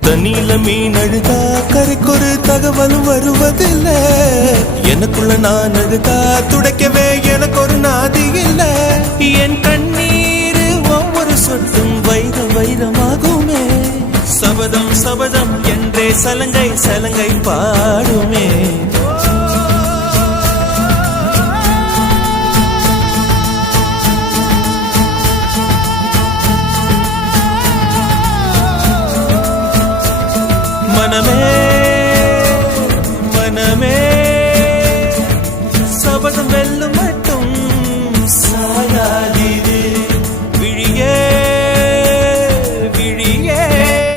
தண்ணியில மீன் அழுதா கரைக்கொரு தகவலும் வருவதில்லை. எனக்குள்ள நான் அழுதா துடைக்கவே எனக்கு ஒரு நாதி இல்லை. என் கண்ணீர் ஒவ்வொரு சொட்டும் வைரம் வைரமாகுமே. சபதம் சபதம் என்றே சலங்கை சலங்கை பாடுமே.